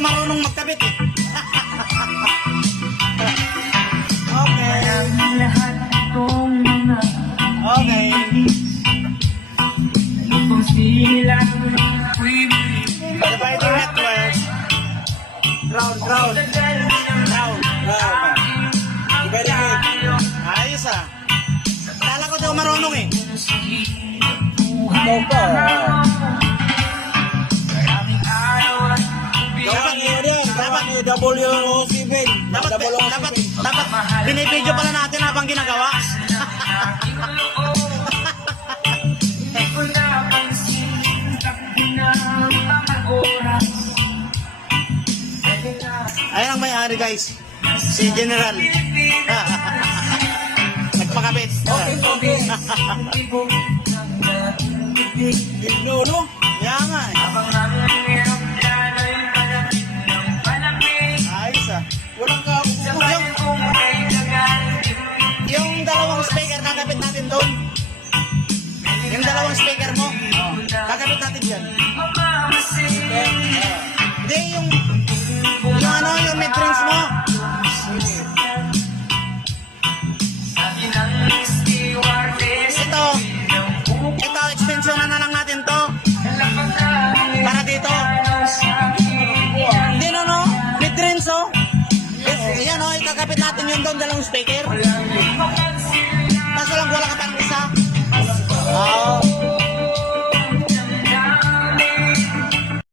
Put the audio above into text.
marunong magkabit eh. Okay. Okay. Dividing network. Round. Dividing network. Ayos ah. Kala ko di ako marunong eh. Ikaw pa. Dapat binibidyo pala natin habang ginagawa. Ayan ang may-ari guys. Si General. Nagpakabit. No? Kaya nga eh. Ayos ah. Walang kakukulang. Yung dalawang speaker kakabit natin doon. Yung dalawang speaker mo. Kakabit natin dyan. Hindi yung ano, yung mid-range mo. Ito, extension na lang natin to. Para dito. Hindi no, mid-range oh. Ayan oh, ikakapit natin yung doon dalawang speaker. Kaso lang wala ka pang isa. Oh.